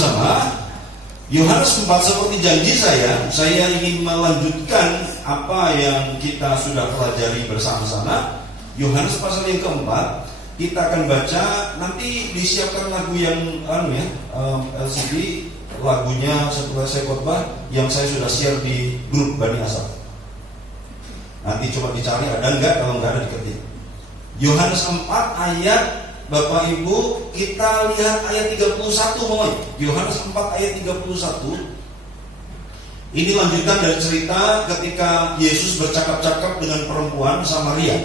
bersama-sama Yohanes 4. Seperti janji saya ingin melanjutkan apa yang kita sudah pelajari bersama-sama. Yohanes pasal yang keempat, kita akan baca. Nanti disiapkan lagu yang LCD, lagunya setelah saya khotbah yang saya sudah share di grup Bani Asaf. Nanti coba dicari ada enggak, kalau enggak ada diketik. Yohanes 4 ayat, Bapak Ibu, kita lihat ayat 31 mulai. Yohanes 4 ayat 31. Ini lanjutan dari cerita ketika Yesus bercakap-cakap dengan perempuan Samaria.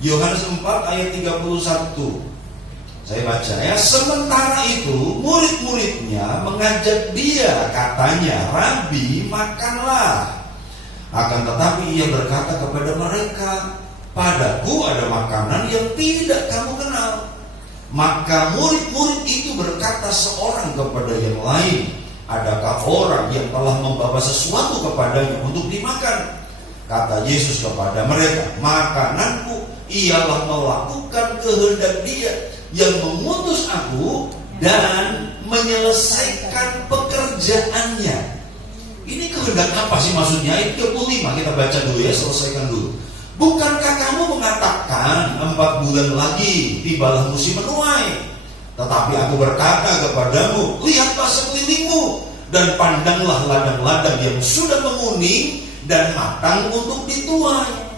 Yohanes 4 ayat 31. Saya baca ya. Sementara itu murid-muridnya mengajak dia, katanya, "Rabi, makanlah." Akan tetapi ia berkata kepada mereka, "Padaku ada makanan yang tidak kamu kenal." Maka murid-murid itu berkata seorang kepada yang lain, "Adakah orang yang telah membawa sesuatu kepadanya untuk dimakan?" Kata Yesus kepada mereka, "Makananku ialah melakukan kehendak Dia yang mengutus aku dan menyelesaikan pekerjaannya." Ini kehendak apa sih maksudnya? Ayat 35 kita baca dulu ya, selesaikan dulu. "Bukankah kamu mengatakan 4 bulan lagi tibalah musim menuai? Tetapi aku berkata kepadamu, lihatlah sekelilingmu dan pandanglah ladang-ladang yang sudah menguning dan matang untuk dituai.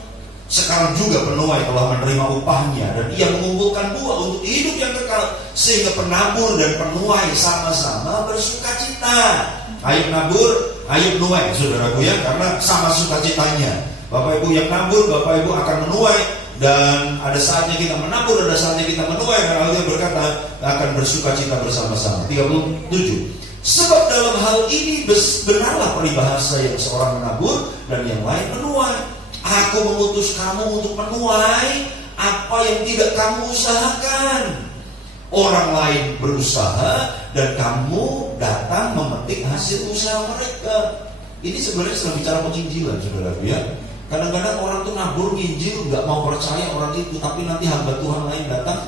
Sekarang juga penuai telah menerima upahnya dan ia mengumpulkan buah untuk hidup yang kekal, sehingga penabur dan penuai sama-sama bersukacita." Ayub nabur, ayub menuai, saudaraku ya, karena sama sukacitanya. Bapak Ibu yang nabur, Bapak Ibu akan menuai, dan ada saatnya kita menabur, ada saatnya kita menuai, dan Allah berkata akan bersukacita bersama-sama. 37. "Sebab dalam hal ini benarlah peribahasa yang seorang menabur dan yang lain menuai. Aku mengutus kamu untuk menuai apa yang tidak kamu usahakan. Orang lain berusaha dan kamu datang memetik hasil usaha mereka." Ini sebenarnya sedang bicara penginjilan, saudara ya. Kadang-kadang orang tuh nabur nginjil nggak mau percaya orang itu, tapi nanti hamba Tuhan lain datang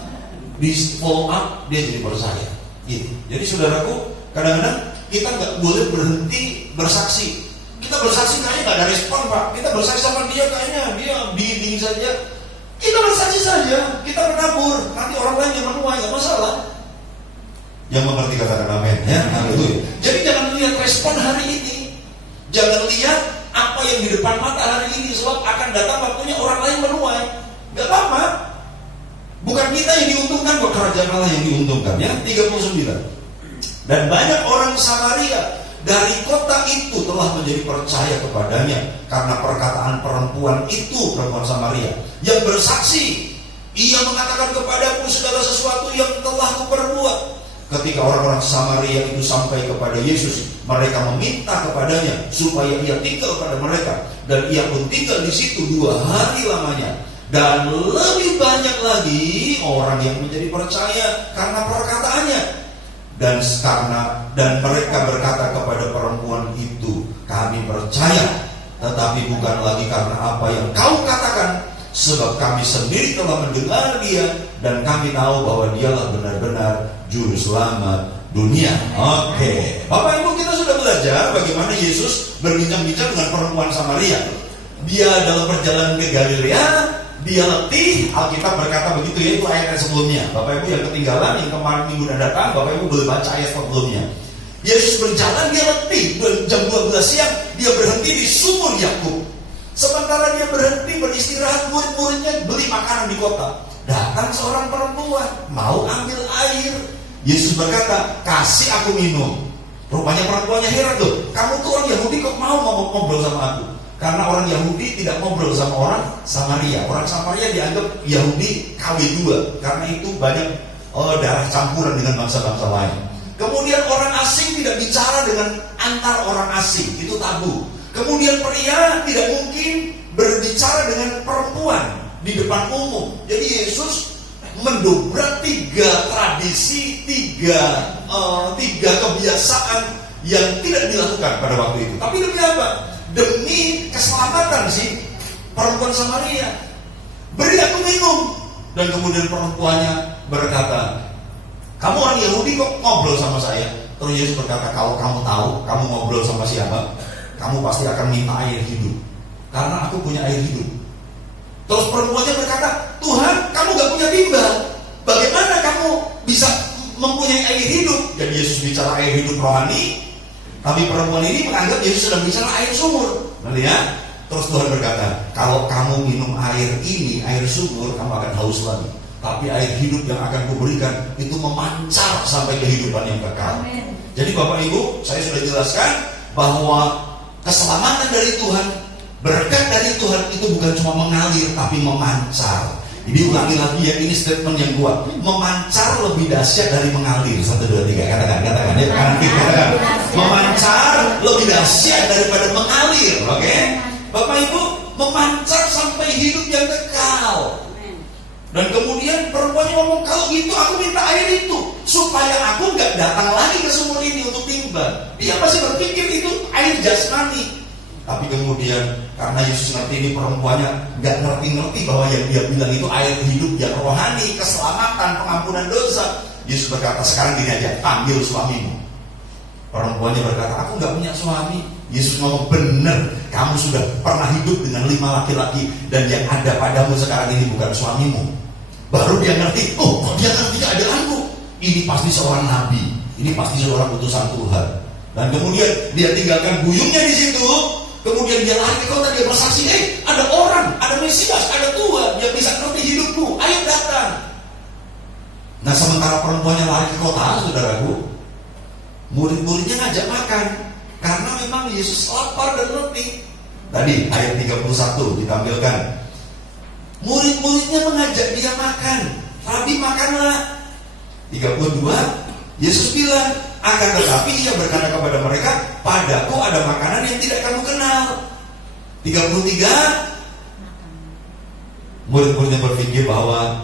di follow up, dia jadi percaya. Gitu. Jadi saudaraku, kadang-kadang kita nggak boleh berhenti bersaksi. Kita bersaksi kayaknya nggak ada respon, Pak. Kita bersaksi sama dia kayaknya dia dingin saja. Kita bersaksi saja, kita menabur. Nanti orang lain yang menuai, nggak masalah. Yang mengerti katakan amin ya. Haleluya. Jadi jangan lihat respon hari ini, jangan lihat apa yang di depan mata hari ini, sebab akan datang waktunya orang lain menuai. Gak apa-apa. Bukan kita yang diuntungkan, kok kerajaan Allah yang diuntungkan ya. 39. "Dan banyak orang Samaria dari kota itu telah menjadi percaya kepadanya karena perkataan perempuan itu, perempuan Samaria, yang bersaksi, 'Ia mengatakan kepadaku segala sesuatu yang telah kuperbuat.' Ketika orang-orang Samaria itu sampai kepada Yesus, mereka meminta kepadanya supaya ia tinggal pada mereka, dan ia pun tinggal di situ 2 hari lamanya. Dan lebih banyak lagi orang yang menjadi percaya karena perkataannya. Dan mereka berkata kepada perempuan itu, 'Kami percaya, tetapi bukan lagi karena apa yang kau katakan, sebab kami sendiri telah mendengar dia, dan kami tahu bahwa dialah benar-benar Juru Selamat dunia.'" Oke. Bapak Ibu, kita sudah belajar bagaimana Yesus berbincang-bincang dengan perempuan Samaria. Dia dalam perjalanan ke Galilea, dia letih. Alkitab berkata begitu ya, itu ayat sebelumnya. Bapak Ibu yang ketinggalan, yang kemarin minggu datang, Bapak Ibu boleh baca ayat sebelumnya. Yesus berjalan, dia letih, dan jam 12 siang dia berhenti di sumur Yakub. Sementara dia berhenti beristirahat, murid-muridnya beli makanan di kota. Datang seorang perempuan mau ambil air. Yesus berkata, "Kasih aku minum." Rupanya perempuannya heran, "Loh, kamu tuh orang Yahudi kok mau ngobrol sama aku?" Karena orang Yahudi tidak ngobrol sama orang Samaria. Orang Samaria dianggap Yahudi KW2, karena itu banyak darah campuran dengan bangsa-bangsa lain. Kemudian orang asing tidak bicara dengan antar orang asing, itu tabu. Kemudian pria tidak mungkin berbicara dengan perempuan di depan umum. Jadi Yesus mendobrak 3 tradisi, 3 kebiasaan yang tidak dilakukan pada waktu itu. Tapi demi apa? Demi keselamatan si perempuan Samaria. "Beri aku minum." Dan kemudian perempuannya berkata, Kamu orang Yahudi kok ngobrol sama saya? Terus Yesus berkata, kalau kamu tahu kamu ngobrol sama siapa, kamu pasti akan minta air hidup, karena aku punya air hidup. Terus perempuannya berkata, Tuhan, kamu gak punya timba, bagaimana kamu bisa mempunyai air hidup? Jadi Yesus bicara air hidup rohani, tapi perempuan ini menganggap Yesus sedang bicara air sumur. Lihat. Terus Tuhan berkata, kalau kamu minum air ini, air sumur, kamu akan haus lagi. Tapi air hidup yang akan kuberikan itu memancar sampai kehidupan yang kekal. Amen. Jadi Bapak Ibu, saya sudah jelaskan bahwa keselamatan dari Tuhan, berkat dari Tuhan itu bukan cuma mengalir, tapi memancar. Jadi ulangi lagi ya, ini statement yang kuat. Memancar lebih dahsyat dari mengalir. 1, 2, 3, katakan. Ya, katakan. Memancar lebih dahsyat daripada mengalir. Oke? Bapak Ibu, memancar sampai hidup yang kekal. Dan kemudian perempuannya ngomong, kalau gitu aku minta air itu, supaya aku gak datang lagi ke sumur ini untuk timba. Dia masih berpikir itu air jasmani. Tapi kemudian karena Yesus ngerti ini perempuannya gak ngerti-ngerti bahwa yang dia bilang itu air hidup yang rohani, keselamatan, pengampunan dosa. Yesus berkata, sekarang gini aja, panggil suamimu. Perempuannya berkata, aku gak punya suami. Yesus ngomong, benar, kamu sudah pernah hidup dengan 5 laki-laki, dan yang ada padamu sekarang ini bukan suamimu. Baru dia ngerti, oh kok dia ngerti keadaanku. Ini pasti seorang nabi, ini pasti seorang utusan Tuhan. Dan kemudian dia tinggalkan buyungnya di situ. Kemudian dia lari ke kota, dia bersaksi, ada orang, ada Mesias, ada Tuhan yang bisa ngerti hidupku, ayo datang. Nah sementara perempuannya lari ke kota, saudaraku, murid-muridnya ngajak makan. Karena memang Yesus lapar dan letih. Tadi ayat 31 ditampilkan. Murid-muridnya mengajak dia makan. Rabi, makanlah. 32, Yesus bilang, akan tetapi ia berkata kepada mereka, padaku ada makanan yang tidak kamu kenal. 33, murid-muridnya berpikir bahwa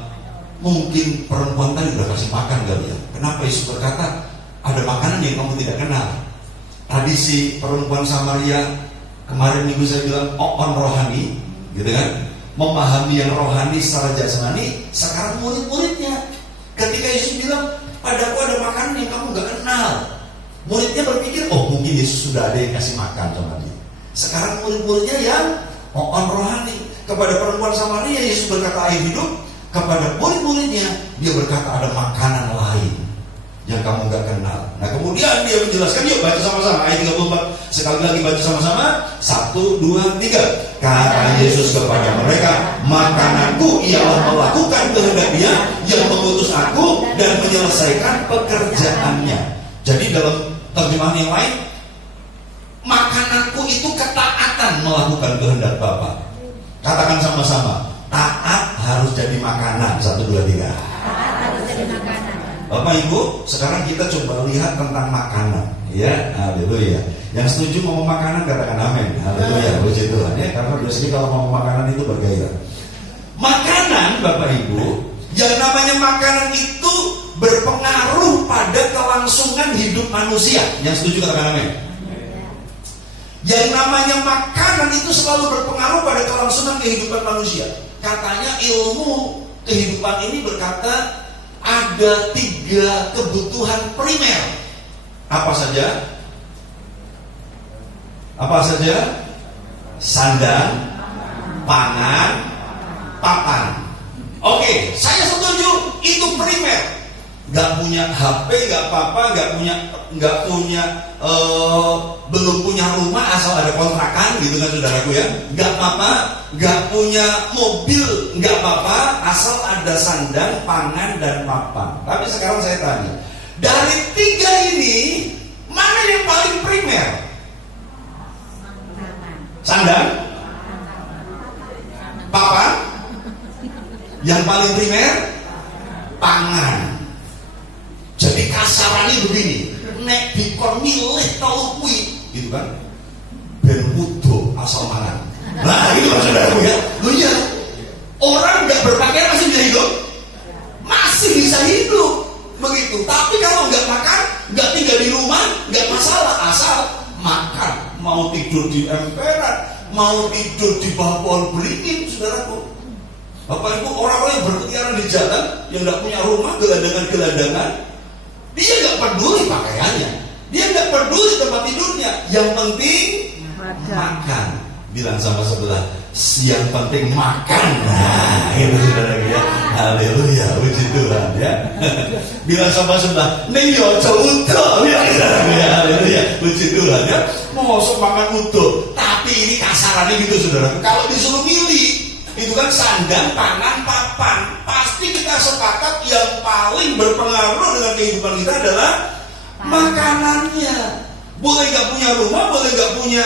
mungkin perempuan tadi sudah kasih makan kali ya. Kenapa Yesus berkata ada makanan yang kamu tidak kenal? Tadi si perempuan Samaria, kemarin minggu saya bilang on rohani, gitu kan, memahami yang rohani secara jasmani. Sekarang murid-muridnya, ketika Yesus bilang, padaku ada makanan yang kamu gak kenal, muridnya berpikir, oh mungkin Yesus sudah ada yang kasih makan sama dia. Sekarang murid-muridnya yang on rohani. Kepada perempuan Samaria Yesus berkata air hidup, kepada murid-muridnya dia berkata ada makanan lain yang kamu gak kenal. Nah kemudian dia menjelaskan, yuk baca sama-sama ayat 34. Sekali lagi baca sama-sama. 1, 2, 3. Kata Yesus kepada mereka, makananku ialah melakukan kehendak Dia yang mengutus aku dan menyelesaikan pekerjaannya. Jadi dalam terjemahan yang lain, makananku itu ketaatan melakukan kehendak Bapa. Katakan sama-sama, taat harus jadi makanan. 1, 2, 3. Taat harus jadi makanan. Bapak Ibu, sekarang kita coba lihat tentang makanan, ya, haleluya. Yang setuju mau makanan katakan amin, haleluya, puji Tuhan ya. Karena biasanya kalau mau makanan itu bergairah. Makanan, Bapak Ibu, yang namanya makanan itu berpengaruh pada kelangsungan hidup manusia. Yang setuju katakan amin. Yang namanya makanan itu selalu berpengaruh pada kelangsungan kehidupan manusia. Katanya ilmu kehidupan ini berkata ada 3 kebutuhan primer. Apa saja? Apa saja? Sandang, pangan, papan. Oke, saya setuju itu primer. Gak punya HP, gak apa-apa, belum punya rumah asal ada kontrakan, gitu kan saudaraku ya. Gak apa-apa, gak punya mobil, gak apa-apa, asal ada sandang, pangan, dan papan. Tapi sekarang saya tanya, dari 3 ini mana yang paling primer? Sandang, papan. Yang paling primer pangan. Jadi kasarannya begini, nek dikon milih tau kuwi, gitu kan? Ben udo asal mangan. Nah, itu saudaraku ya. Loh ya, orang nggak berpakaian masih bisa hidup, masih bisa hidup, begitu. Tapi kalau nggak makan, nggak tinggal di rumah, nggak masalah, asal makan. Mau tidur di emperan, mau tidur di bawah pohon beringin, saudaraku. Bapak Ibu, orang-orang yang berkeliaran di jalan, yang nggak punya rumah, gelandangan-gelandangan, Dia nggak peduli pakaiannya, dia nggak peduli tempat tidurnya. Yang penting makan. Bilang sama sebelah, yang penting makan. Nah, itu saudara ya. Haleluya, puji Tuhan ya. Bilang sama sebelah, ning yo aja utuh. Ya, haleluya, puji Tuhan ya. Mosok makan utuh, tapi ini kasarannya gitu saudara. Kalau disuruh milih, itu kan sandang, pangan, papan. Pasti kita sepakat yang paling berpengaruh dengan kehidupan kita adalah makanannya. Boleh gak punya rumah, boleh gak punya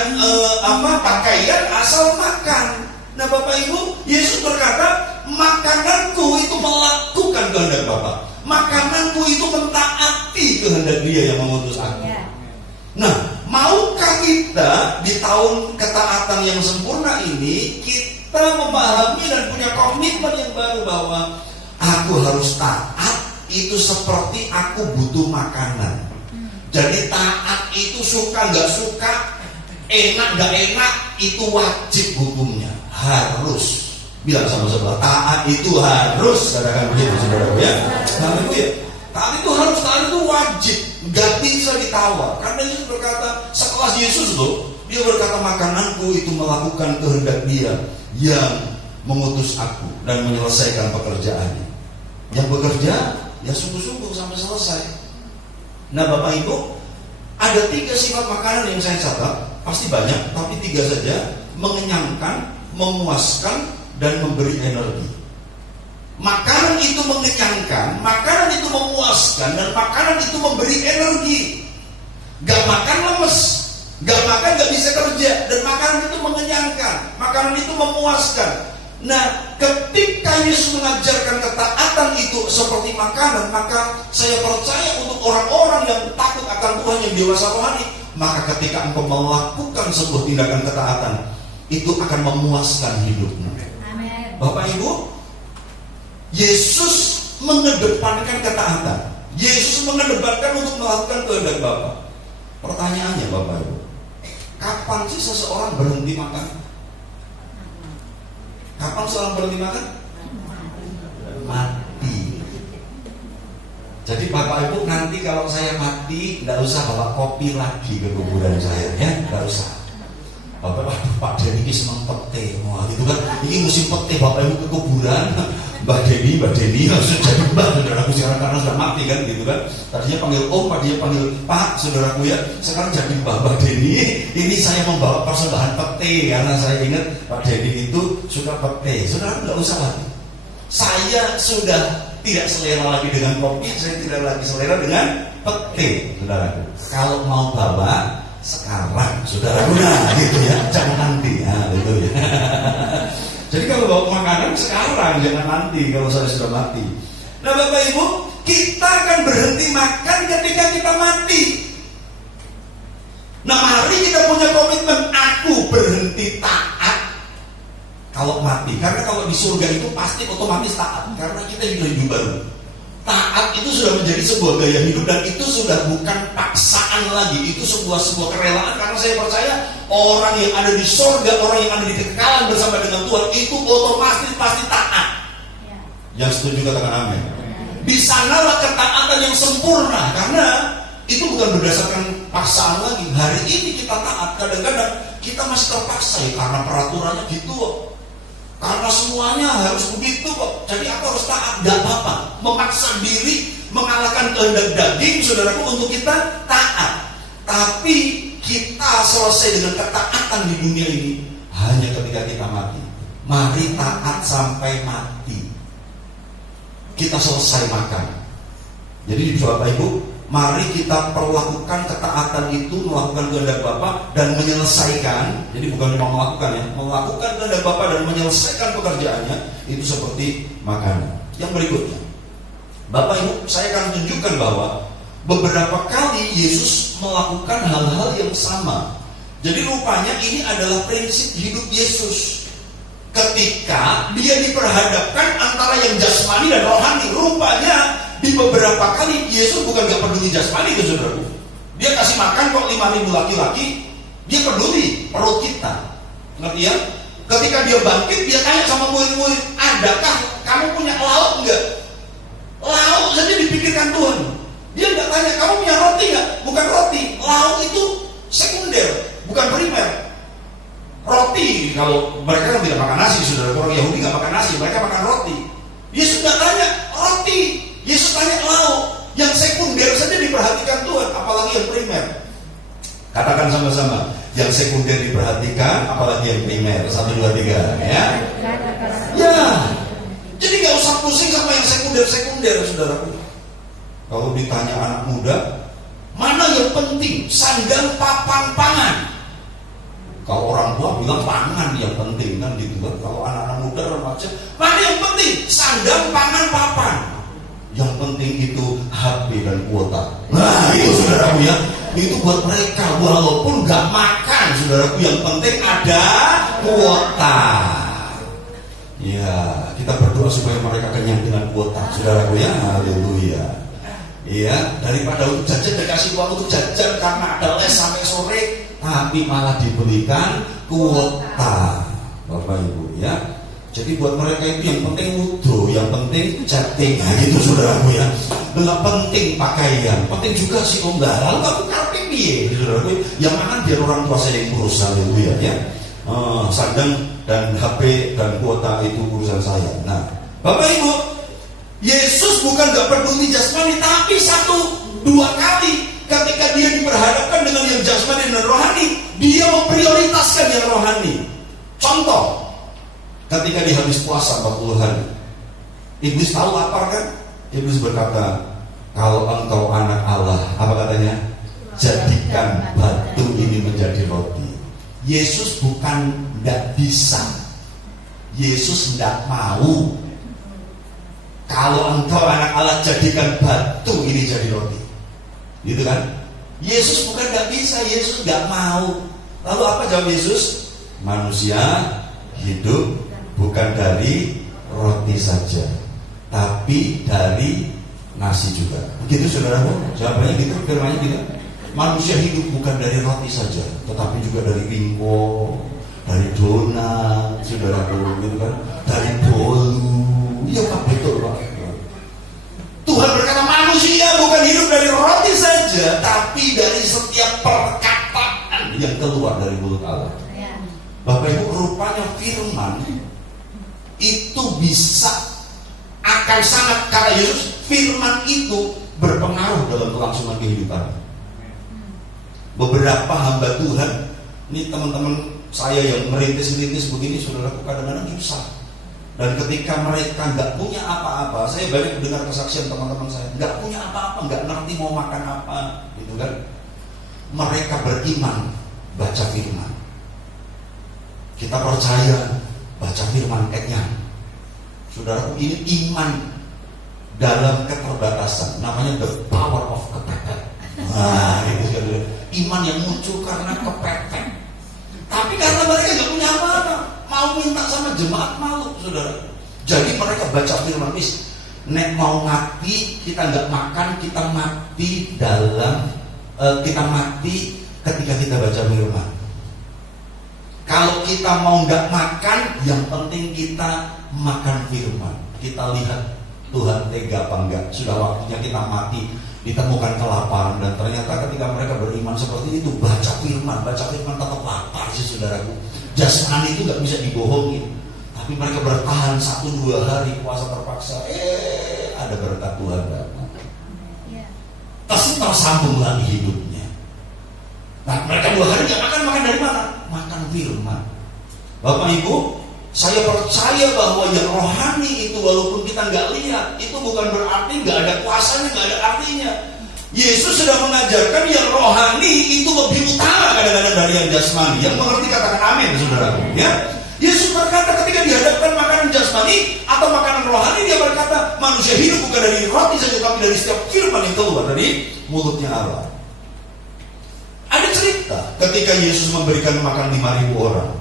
pakaian, asal makan. Nah Bapak Ibu, Yesus berkata, makananku itu melakukan kehendak Bapa. Makananku itu mentaati kehendak Dia yang mengutus aku. Nah, maukah kita di tahun ketaatan yang sempurna ini, kita memahami dan punya komitmen yang baru bahwa aku harus taat, itu seperti aku butuh makanan. Jadi taat itu suka gak suka, enak gak enak, itu wajib hukumnya. Harus. Bilang sama sebelah, taat itu harus. Katakan begitu saudara ya. Taat itu harus, taat itu wajib. Gak bisa ditawar. Karena Yesus berkata, sekelas Yesus tuh, Dia berkata, makananku itu melakukan kehendak Dia yang mengutus aku dan menyelesaikan pekerjaannya. Yang bekerja, ya sungguh-sungguh sampai selesai. Nah Bapak Ibu, ada 3 sifat makanan yang saya catat. Pasti banyak, tapi 3 saja. Mengenyangkan, memuaskan, dan memberi energi. Makanan itu mengenyangkan, makanan itu memuaskan, dan makanan itu memberi energi. Gak makan lemes, gak makan gak bisa kerja. Dan makanan itu mengenyangkan, makanan itu memuaskan. Nah, ketika Yesus mengajarkan ketaatan itu seperti makanan, maka saya percaya untuk orang-orang yang takut akan Tuhan, yang dewasa rohani, maka ketika engkau melakukan sebuah tindakan ketaatan, itu akan memuaskan hidupmu. Amen. Bapak Ibu, Yesus mengedepankan ketaatan. Yesus mengedepankan untuk melakukan kehendak Bapa. Pertanyaannya Bapak Ibu, kapan sih seseorang berhenti makan? Kapan seorang berhenti makan? Mati. Jadi Bapak Ibu, nanti kalau saya mati, tidak usah bawa kopi lagi ke kuburan saya, ya, tidak usah. Bapak, Pak Denny ini senang pete, wah gitu kan? Ini musim pete, Bapak Ibu ke kuburan, Mbak Denny langsung jadi Mbak, saudaraku sekarang karena sudah mati kan, gitu kan? Tadinya panggil Om, tadinya panggil Pak, saudaraku ya. Sekarang jadi Mbak Denny. Ini saya membawa persembahan pete karena saya ingat Pak Denny itu suka pete. Saudara nggak usah lagi. Saya sudah tidak selera lagi dengan kopi, saya tidak lagi selera dengan pete, saudaraku. Kalau mau bawa sekarang, saudaraku, nah gitu ya, jangan nanti, nah gitu ya. Jadi kalau bawa makanan sekarang, jangan nanti kalau saya sudah mati. Nah Bapak Ibu, kita akan berhenti makan ketika kita mati. Nah mari kita punya komitmen, aku berhenti taat kalau mati. Karena kalau di surga itu pasti otomatis taat, karena kita hidup baru. Taat itu sudah menjadi sebuah gaya hidup, dan itu sudah bukan paksaan lagi, itu sebuah kerelaan. Karena saya percaya orang yang ada di surga, orang yang ada di kekekalan bersama dengan Tuhan, itu otomatis pasti taat. Yang setuju katakan amin. Di sanalah ketaatan yang sempurna, karena itu bukan berdasarkan paksaan lagi. Hari ini kita taat, kadang-kadang kita masih terpaksa ya, karena peraturannya gitu kok. Karena semuanya harus begitu kok. Jadi aku harus taat, gak apa-apa. Memaksa diri, mengalahkan kehendak daging, saudaraku, untuk kita taat. Tapi kita selesai dengan ketaatan di dunia ini hanya ketika kita mati. Mari taat sampai mati. Kita selesai makan. Jadi Bapak Ibu, mari kita perlakukan ketaatan itu, melakukan kehendak Bapa dan menyelesaikan. Jadi bukan cuma melakukan ya, melakukan kehendak Bapa dan menyelesaikan pekerjaannya itu seperti makanan. Yang berikutnya, Bapak Ibu, saya akan tunjukkan bahwa beberapa kali Yesus melakukan hal-hal yang sama. Jadi rupanya ini adalah prinsip hidup Yesus. Ketika dia diperhadapkan antara yang jasmani dan rohani, rupanya di beberapa kali Yesus bukan gak peduli jasmani itu saudaraku. Dia kasih makan kok 5.000 laki-laki, dia peduli perut kita. Ngerti ya? Ketika dia bangkit, dia tanya sama murid-murid, adakah kamu punya lauk enggak? Lauk saja dipikirkan Tuhan. Dia nggak tanya, kamu punya roti nggak? Bukan roti. Lauk itu sekunder, bukan primer. Roti, kalau mereka kan tidak makan nasi, saudara. Orang Yahudi nggak makan nasi, mereka makan roti. Yesus nggak tanya roti, Yesus tanya lauk. Yang sekunder saja diperhatikan Tuhan, apalagi yang primer. Katakan sama-sama, yang sekunder diperhatikan, apalagi yang primer. 1, 2, 3, ya. Ya, jadi nggak usah pusing sama yang sekunder-sekunder, saudaraku. Kalau ditanya anak muda, mana yang penting? Sandang, papan, pangan. Kalau orang tua bilang pangan yang penting, kan gitu kan. Kalau anak-anak muda remaja, mana yang penting? Sandang, pangan, papan. Yang penting itu HP dan kuota. Nah itu saudaraku ya, itu buat mereka walaupun gak makan, saudaraku, yang penting ada kuota. Ya, kita berdoa supaya mereka kenyang dengan kuota, saudaraku ya. Haleluya. Iya, daripada untuk jajan dikasih uang untuk jajan karena ada les sampai sore, tapi malah diberikan kuota, Bapak Ibu ya. Jadi buat mereka itu yang penting wudhu, yang penting chatting, nah gitu saudaraku ya. Nggak penting pakaian, penting juga si onggaral, kamu karpe piye, saudaraku. Yang mana biar orang tua saya yang urus, haleluya ya. Sandang dan HP dan kuota itu urusan saya. Nah, Bapak Ibu, Yesus bukan nggak peduli jasmani, tapi 1-2 kali ketika dia diperhadapkan dengan yang jasmani dan rohani, dia memprioritaskan yang rohani. Contoh, ketika dia habis puasa 40 hari, iblis tahu lapar kan? Iblis berkata, kalau engkau anak Allah, apa katanya? Jadikan batu ini menjadi roti. Yesus bukan tidak bisa, Yesus tidak mau. Kalau engkau anak Allah, jadikan batu ini jadi roti, gitu kan? Yesus bukan tidak bisa, Yesus tidak mau. Lalu apa jawab Yesus? Manusia hidup bukan dari roti saja, tapi dari nasi juga. Begitu saudaraku? Jawabannya gitu, firmannya gitu. Manusia hidup bukan dari roti saja, tetapi juga dari ringko, dari donat, saudaraku, gitu kan? Dari bolu. Iya Pak, betul Pak. Tuhan berkata manusia bukan hidup dari roti saja, tapi dari setiap perkataan yang keluar dari mulut Allah. Bapak Ibu, rupanya firman itu bisa akan sangat, kata Yesus, firman itu berpengaruh dalam kelangsungan kehidupan. Beberapa hamba Tuhan, ini teman-teman saya yang merintis-rintis begini, saudaraku, kadang-kadang susah. Dan ketika mereka nggak punya apa-apa, saya banyak mendengar kesaksian teman-teman saya, nggak punya apa-apa, nggak ngerti mau makan apa, gitu kan? Mereka beriman, baca firman. Kita percaya, baca firman kenyang. Saudaraku, ini iman dalam keterbatasan, namanya the power of kepepet. Nah, itu saudara, iman yang muncul karena kepepet. Tapi karena mereka nggak punya apa-apa, mau minta sama jemaat malu, saudara. Jadi mereka baca firman, nek mau mati, kita nggak makan, kita mati dalam, kita mati ketika kita baca firman. Kalau kita mau nggak makan, yang penting kita makan firman. Kita lihat Tuhan tega apa enggak. Sudah waktunya kita mati, ditemukan kelaparan. Dan ternyata ketika mereka beriman seperti itu, baca firman tetap lapar sih saudaraku. Jasmani itu nggak bisa dibohongin. Tapi mereka bertahan 1-2 hari puasa terpaksa. Ada berkat Tuhan datang. Pasti tersambung lagi hidupnya. Nah, mereka 2 hari nggak makan dari mana? Makan firman. Bapak Ibu, saya percaya bahwa yang rohani itu walaupun kita nggak lihat, itu bukan berarti nggak ada kuasanya, nggak ada artinya. Yesus sudah mengajarkan yang rohani itu lebih utama kadang-kadang dari yang jasmani. Yang mengerti katakan amin, saudaraku. Ya, Yesus berkata ketika dihadapkan makanan jasmani atau makanan rohani, dia berkata manusia hidup bukan dari roti saja, tapi dari setiap firman yang keluar dari mulutnya Allah. Ada cerita ketika Yesus memberikan makan 5.000 orang.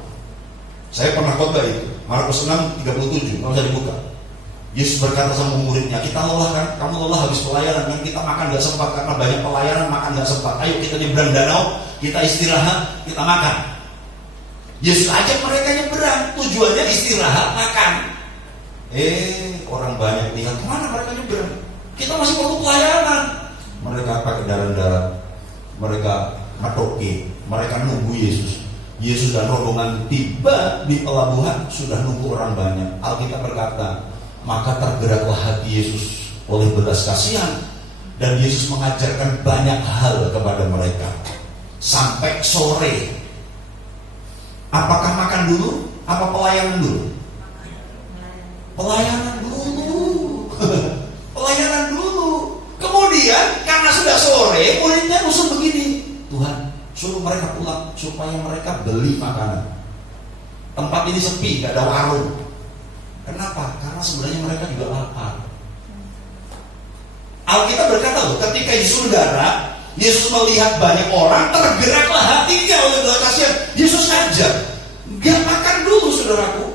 Saya pernah khotbah itu, Markus 6:37, nggak usah dibuka. Yesus berkata sama muridnya, kita lelah kan? Kamu lelah habis pelayanan kan? Kita makan nggak sempat karena banyak pelayanan, makan nggak sempat. Ayo kita nyebrang danau, kita istirahat, kita makan. Yesus ajak mereka nyebrang, tujuannya istirahat, makan. Orang banyak lihat, kemana mereka nyebrang? Kita masih perlu pelayanan. Mereka pakai darat-darat, mereka ngetoke, mereka nunggu Yesus. Yesus dan rombongan tiba di pelabuhan, sudah nunggu orang banyak. Alkitab berkata, maka tergeraklah hati Yesus oleh belas kasihan, dan Yesus mengajarkan banyak hal kepada mereka sampai sore. Apakah makan dulu? Apa pelayanan dulu? Pelayanan dulu. Pelayanan dulu. Kemudian karena sudah sore, muridnya usul begini, Tuhan, suruh mereka pulang supaya mereka beli makanan. Tempat ini sepi, gak ada warung. Kenapa? Karena sebenarnya mereka juga lapar. Alkitab berkata loh, ketika Yesus darah, Yesus melihat banyak orang, tergeraklah hatinya oleh belas kasihan. Yesus ngajak, gak makan dulu saudaraku.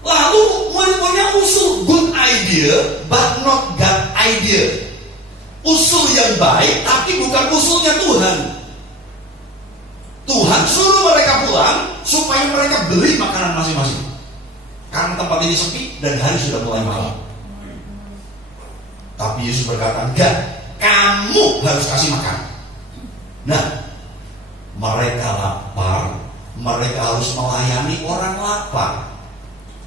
Lalu murid-muridnya usul, good idea but not God idea. Usul yang baik tapi bukan usulnya Tuhan. Tuhan suruh mereka pulang supaya mereka beli makanan masing-masing. Karena tempat ini sepi dan hari sudah mulai malam. Tapi Yesus berkata, enggak, kamu harus kasih makan. Nah, mereka lapar, mereka harus melayani orang lapar.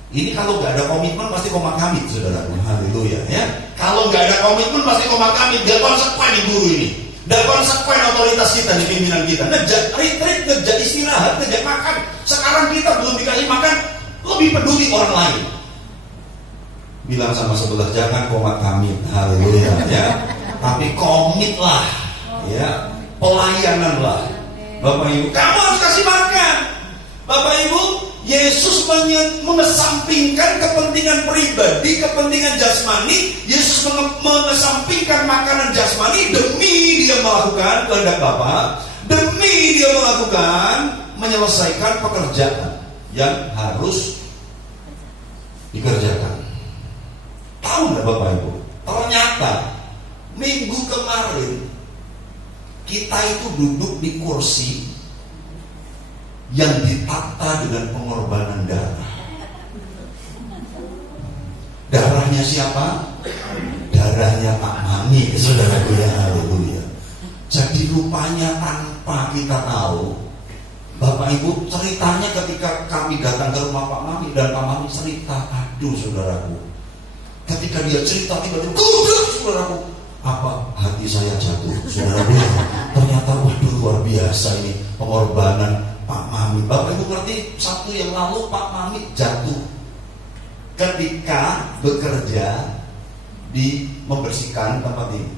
Ini kalau nggak ada komitmen pasti komat kamit, saudara. Haleluya ya. Kalau nggak ada komitmen pasti komat kamit. Gak konsekuen di guru ini. Gak konsekuen otoritas kita di pimpinan kita. Ngejak retreat, ngejak istirahat, ngejak makan. Sekarang kita belum dikasih makan, lebih peduli orang lain. Bilang sama sebelah, jangan komat kamit. Haleluya ya. Tapi komitlah ya. Pelayananlah. Bapak Ibu, kamu harus kasih makan. Bapak Ibu, Yesus mengesampingkan kepentingan pribadi, kepentingan jasmani. Yesus mengesampingkan makanan jasmani demi dia melakukan kehendak Bapa, demi dia melakukan menyelesaikan pekerjaan yang harus dikerjakan. Tahu nggak Bapak Ibu? Ternyata minggu kemarin kita itu duduk di kursi yang ditata dengan pengorbanan darah. Darahnya siapa? Darahnya Pak Mami, saudaraku ya, haleluya. Jadi rupanya tanpa kita tahu, Bapak Ibu, ceritanya ketika kami datang ke rumah Pak Mami dan Pak Mami cerita, aduh saudaraku, ketika dia cerita tiba-tiba, saudaraku, apa hati saya jatuh, saudaraku. Ternyata waduh luar biasa ini pengorbanan Pak Mami. Bapak Ibu ngerti, Sabtu yang lalu Pak Mami jatuh ketika bekerja di membersihkan tempat ini.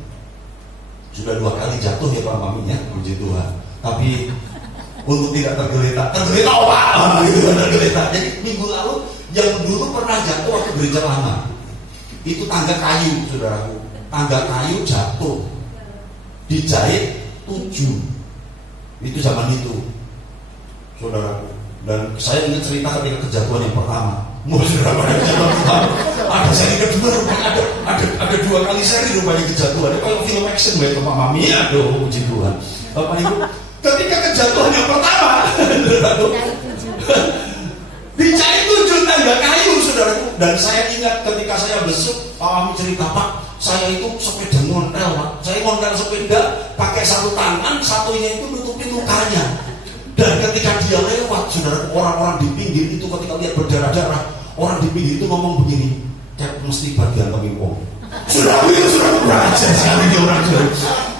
Sudah 2 kali jatuh ya Pak Mami ya, puji Tuhan. Tapi untuk tidak tergeletak apa? Gitu tergeletak. Jadi minggu lalu yang dulu pernah jatuh waktu gereja lama, itu tangga kayu, saudaraku. Tangga kayu jatuh, dijahit 7. Itu zaman itu, saudaraku. Dan saya ingat cerita ketika kejatuhan yang pertama. Ada seri kedua, rupanya ada 2 kali seri rupanya kejatuhan. Kalau film action ya Pak Mami, aduh puji Tuhan. Bapak Ibu, ketika kejatuhan yang pertama, dijahit 7 tangga kayu, saudaraku. Dan saya ingat ketika saya besuk, Pak Mami cerita, Pak, saya itu sepeda ngontel, Pak. Saya ngontel sepeda pakai 1 tangan, satunya itu nutupin lukanya. Dan ketika dia lewat, saudara, orang-orang di pinggir itu ketika lihat berdarah-darah, orang di pinggir itu ngomong begini, kayak mesti bagian pemimpong. Saudara itu sudah belajar sekali dia orang, saudara.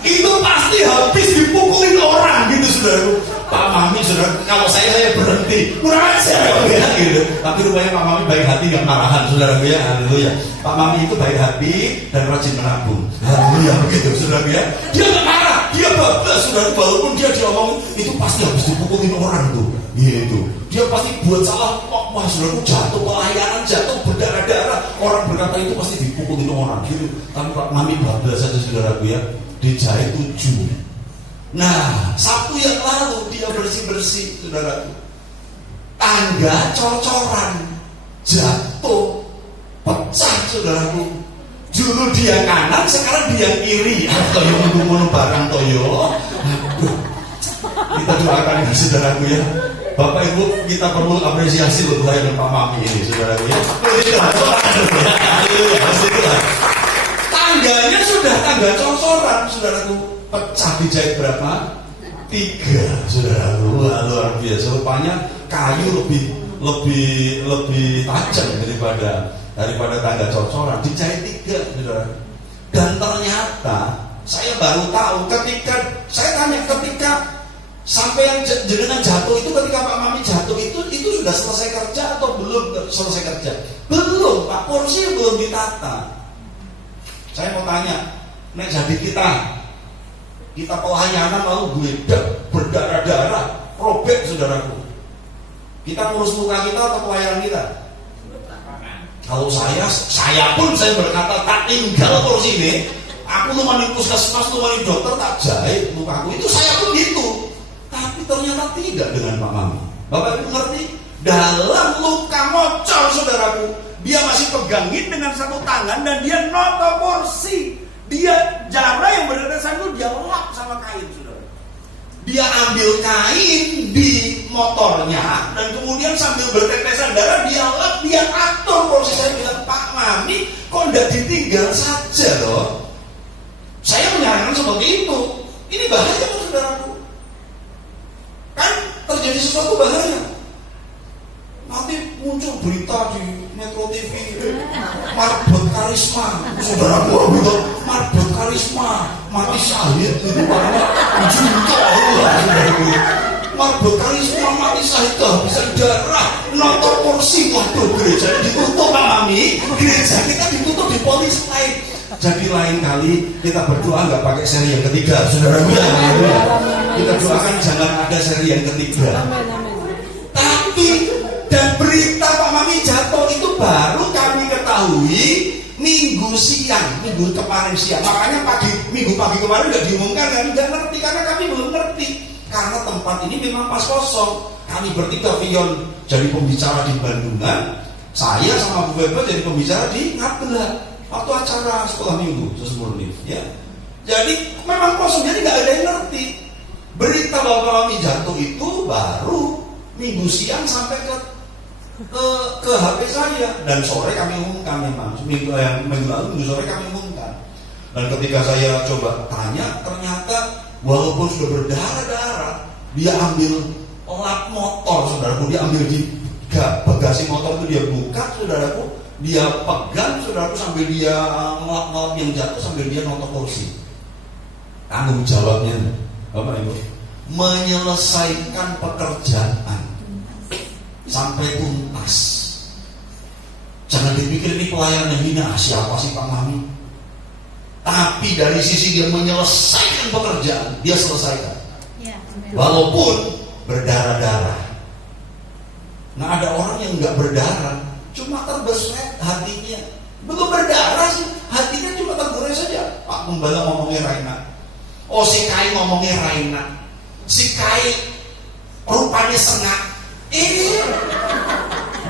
Itu pasti habis dipukulin orang gitu, saudara. Pak Mami, saudara, kalau saya berhenti, kurang ajar ya, gitu. Tapi rupanya Pak Mami baik hati, nggak marahan, saudara ya, haleluya. Pak Mami itu baik hati dan rajin menabung, haleluya begitu, saudara ya. Dia nggak marah, dia bablas, saudara. Walaupun dia diomong itu pasti habis dipukulin orang tuh, gitu. Dia pasti buat salah, wah saudara, jatuh pelayanan, jatuh berdarah-darah. Orang berkata itu pasti dipukulin orang, gitu. Tapi Pak Mami bablas saja, saudaraku ya, dijahit 7. Nah, Sabtu yang lalu dia bersih-bersih, saudaraku. Tangga cor-coran, jatuh, pecah, saudaraku. Dulu dia kanan, sekarang dia kiri. Atau yang ngomong barang toyo. Aduh. Kita doakan ya, saudaraku ya. Bapak Ibu, kita perlu apresiasi untuk pelayanan Pak Mami ini, saudaraku ya. Tangga tangganya sudah tangga cocoran, saudaraku. Pecah dijahit berapa? 3, saudaraku. Wah, luar biasa. Rupanya kayu lebih tajam daripada tangga cocoran. Dijahit 3, saudaraku. Dan ternyata saya baru tahu ketika saya tanya, ketika sampai yang jenengan jatuh itu, ketika Pak Mami jatuh itu sudah selesai kerja atau belum selesai kerja? Belum, Pak. Porsi belum ditata. Saya mau tanya, nek jadi kita pelayanan lalu geledak, berdarah-darah, robek, saudaraku. Kita ngurus muka kita atau pelayanan kita? Kalau saya pun berkata tak tinggal porsi ini. Aku lumayan puskesmas, lumayan dokter, tak jahit mukaku. Itu saya pun gitu. Tapi ternyata tidak dengan Pak Mami. Bapak Ibu ngerti? Dalam luka mocor, saudaraku, dia masih pegangin dengan satu tangan dan dia noto porsi. Dia darah yang berderesan itu dia lap sama kain, saudara. Dia ambil kain di motornya dan kemudian sambil bertetesan darah dia lap, dia atur porsi. Saya bilang, Pak Mami, kok tidak ditinggal saja loh? Saya menyarankan seperti itu. Ini bahaya, saudaraku. Kan terjadi sesuatu bahaya. Nanti muncul berita di Metro TV, marbot karisma, saudaraku, betul, marbot karisma, mati syahid itu banyak, marbot karisma mati syahid, bisa darah, nonton porsi, waduh, gereja ditutup, Pak Mami, gereja kita ditutup di polis lain. Jadi lain kali kita berdoa nggak pakai seri yang ketiga, saudaraku. Kita doakan jangan ada seri yang ketiga. Tapi dan berita Pak Mami jatuh itu baru kami ketahui minggu kemarin siang. Makanya minggu pagi kemarin nggak diumumkan, kami nggak ngerti karena kami belum ngerti. Karena tempat ini memang pas kosong. Kami bertiga, Vion jadi pembicara di Bandungan, saya sama Bu Bebe jadi pembicara di Ngabela. Waktu acara sekolah minggu sesmurni, ya. Jadi memang kosong, jadi nggak ada yang ngerti. Berita bahwa Pak Mami jatuh itu baru minggu siang sampai ke HP saya, dan sore kami umumkan memang minggu lalu minggu sore kami umumkan. Dan ketika saya coba tanya, ternyata walaupun sudah berdarah-darah, dia ambil lap motor, saudaraku, dia ambil di bagasi motor itu dia buka, saudaraku, dia pegang, saudaraku, sambil dia ngelap-ngelap yang jatuh, sambil dia nonton kursi. Tanggung jawabnya, Bapak Ibu, menyelesaikan pekerjaan sampai tuntas. Jangan dipikir ini pelayanan yang hina, siapa sih Pak Mami? Tapi dari sisi dia menyelesaikan pekerjaan, dia selesaikan. Walaupun berdarah-darah. Nah, ada orang yang nggak berdarah, cuma terbeset hatinya. Belum berdarah sih, hatinya cuma tergores saja. Pak Pembala ngomongnya Raina. Oh, si Kai ngomongnya Raina. Si Kai rupanya sengak.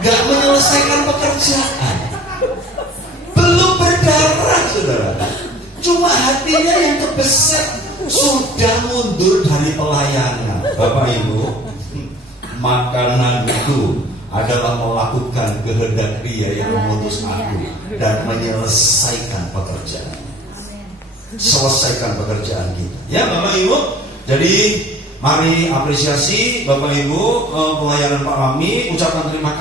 Gak menyelesaikan pekerjaan, belum berdarah, saudara. Cuma hatinya yang kebeset, sudah mundur dari pelayanan. Bapak Ibu, makanan itu adalah melakukan kehendak Dia yang mengutus aku dan menyelesaikan pekerjaan. Selesaikan pekerjaan kita, ya Bapak Ibu. Jadi mari apresiasi Bapak Ibu pelayanan Pak Mami, ucapkan terima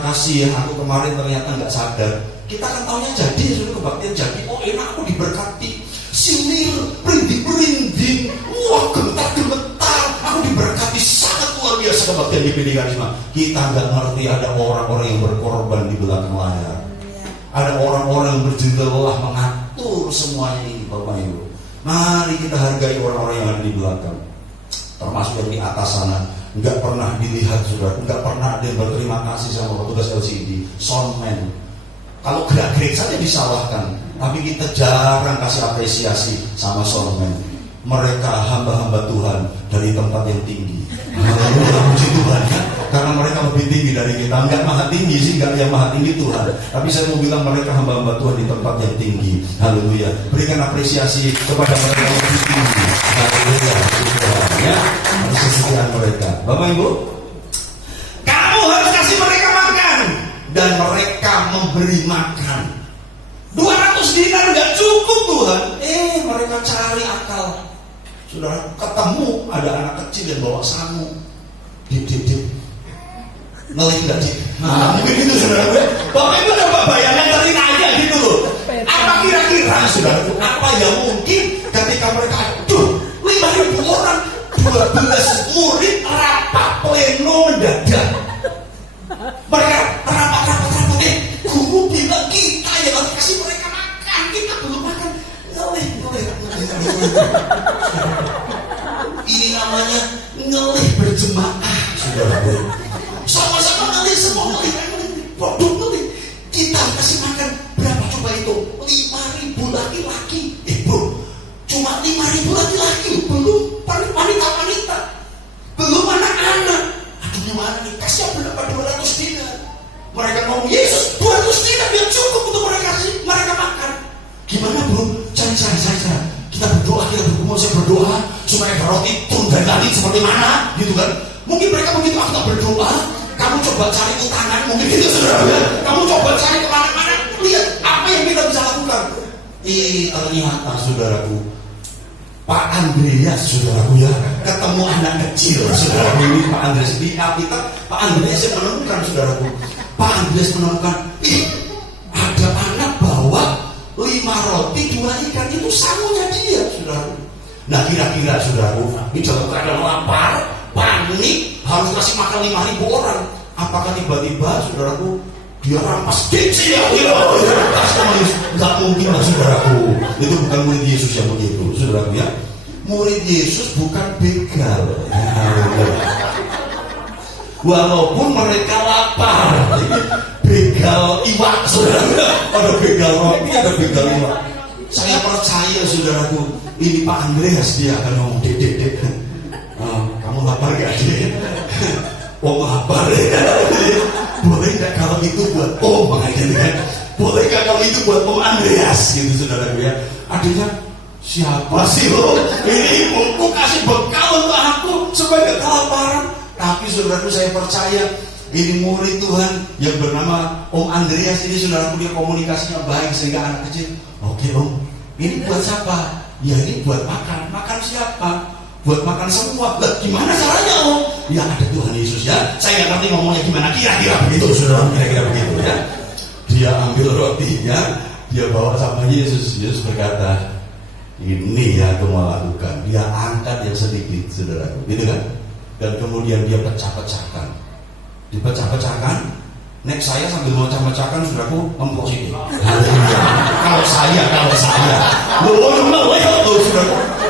kasih ya. Aku kemarin ternyata nggak sadar. Kita kan taunya jadi, sudah kebaktian jadi. Oh enak, aku diberkati. Simil, berinding, wah gemetar. Aku diberkati sangat luar biasa kebaktian di PD Karisma. Kita nggak ngerti ada orang-orang yang berkorban di belakang layar. Ada orang-orang yang berjendela mengatur semuanya ini, Bapak Ibu. Mari kita hargai orang-orang yang ada di belakang. Termasuk yang di atas sana, nggak pernah dilihat, saudara, nggak pernah ada yang berterima kasih sama petugas LCD, soundman. Kalau gerak-gerik saja disalahkan, tapi kita jarang kasih apresiasi sama soundman. Mereka hamba-hamba Tuhan dari tempat yang tinggi. Haleluya, puji Tuhan ya. Karena mereka lebih tinggi dari kita. Enggak maha tinggi sih, enggak yang maha tinggi Tuhan. Tapi saya mau bilang mereka hamba-hamba Tuhan di tempat yang tinggi. Haleluya. Berikan apresiasi kepada mereka yang lebih tinggi. Haleluya, puji Tuhan ya. Kesetiaan mereka. Bapak Ibu, kamu harus kasih mereka makan dan mereka memberi makan. 200 dinar enggak cukup. ketemu Tuhan, mereka cari akal. Saudara, ketemu ada anak kecil yang bawa sangu. Dip. Ngelih gak Dip? Nah, mungkin gitu saudara gue. Bapak Ibu coba bayangkan dari aja gitu loh. Apa kira-kira saudara, apa yang mungkin ketika mereka 5.000 orang, 12 murid rapat pleno mendadak. Mereka rapat, guru bilang kita yang harus kasih mereka makan, kita belum makan. Ngelih. Ini namanya ngelih berjemaah, saudara. Sama-sama ngelih, semua ngelih. Bodoh ngelih. Kita kasih makan berapa coba itu? 5.000 laki-laki. Bro, cuma 5.000 laki-laki, belum wanita-wanita, belum anak-anak. Aduh, gimana nih? Kasih berapa 200 dinar? Mereka ngomong, Yesus 200 dinar yang cukup untuk mereka makan. Gimana bro? Cari. Kita berdoa, kita bergumul, saya berdoa supaya roti turun dari langit seperti mana, gitu kan? Mungkin mereka begitu aku tak berdoa, kamu coba cari utangan, mungkin gitu saudara. Kamu coba cari kemana-mana, lihat apa yang kita bisa lakukan. Ternyata saudaraku, Pak Andreas, saudaraku ya, ketemu anak kecil, saudaraku ini Pak Andreas di Alkitab. Pak Andreas yang menemukan, saudaraku. Pak Andreas menemukan, ada anak bawa 5 roti 2 ikan, itu sangunya dia, saudaraku. Nah kira-kira saudaraku, ini dalam keadaan lapar, panik, harus kasih makan 5.000 orang. Apakah tiba-tiba saudaraku dia rampas kecil ya? Nggak mungkin lah saudaraku. Itu bukan murid Yesus yang begitu, saudaraku ya. Murid Yesus bukan begal. Walaupun mereka lapar, begal iwak, saudara. Ada begal roti, ada begal iwak. Saya percaya saudaraku, ini Pak Andreas dia akan ngomong, dek. Kamu lapar gak Dek? Oh lapar ya. Boleh gak kalau itu buat Om aja kan? Boleh gak kalau itu buat Om Andreas gitu saudaraku ya. Adanya siapa sih lo? Ini ibuku kasih bekal untuk aku supaya gak kelaparan. Tapi saudaraku saya percaya ini murid Tuhan yang bernama Om Andreas ini saudaraku, dia komunikasinya baik sehingga anak kecil, oke Om, ini buat siapa? Ya ini buat makan. Makan siapa? Buat makan semua. Gimana caranya Om? Ya ada Tuhan Yesus ya. Saya nggak ngerti ngomongnya gimana. Kira-kira begitu saudara, kira-kira begitu ya. Dia ambil rotinya, dia bawa sama Yesus. Yesus berkata, ini ya aku mau lakukan. Dia angkat yang sedikit saudara, gitu kan? Dan kemudian dia pecah-pecahkan. Dipecah-pecahkan. Next saya sambil mau pecah-pecahkan saudaraku mempositif. Kalau saya. Loh, saudaraku.